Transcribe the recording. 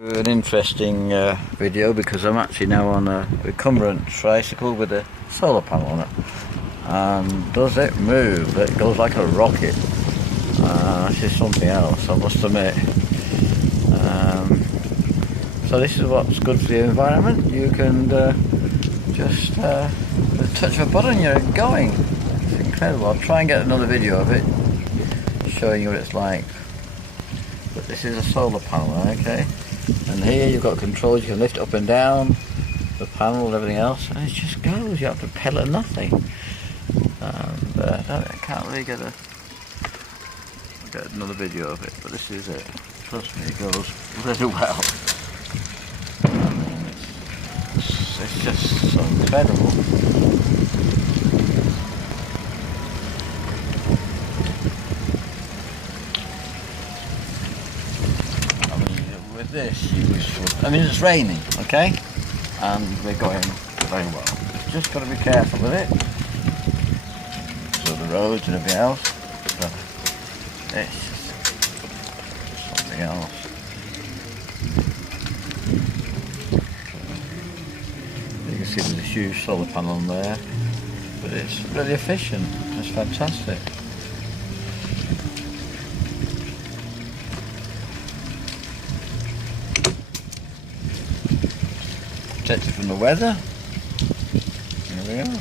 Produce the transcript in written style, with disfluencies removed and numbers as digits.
An interesting video because I'm actually now on a Recumbent tricycle with a solar panel on it, and does it move? It goes like a rocket. This is something else, I must admit. So this is what's good for the environment. You can just with a touch of a button you're going. It's incredible. I'll try and get another video of it showing you what it's like. But this is a solar panel, okay? And here you've got controls, you can lift up and down the panel and everything else, and it just goes, you have to pedal nothing. And I can't really get another video of it, but this is it. Trust me, it goes really well. I mean, it's just so incredible. With this, I mean, it's raining, okay, and we're going very well. Just got to be careful with it, so the roads and everything else. But it's just something else. You can see there's a huge solar panel on there, but it's really efficient. It's fantastic. Protected from the weather. There we go.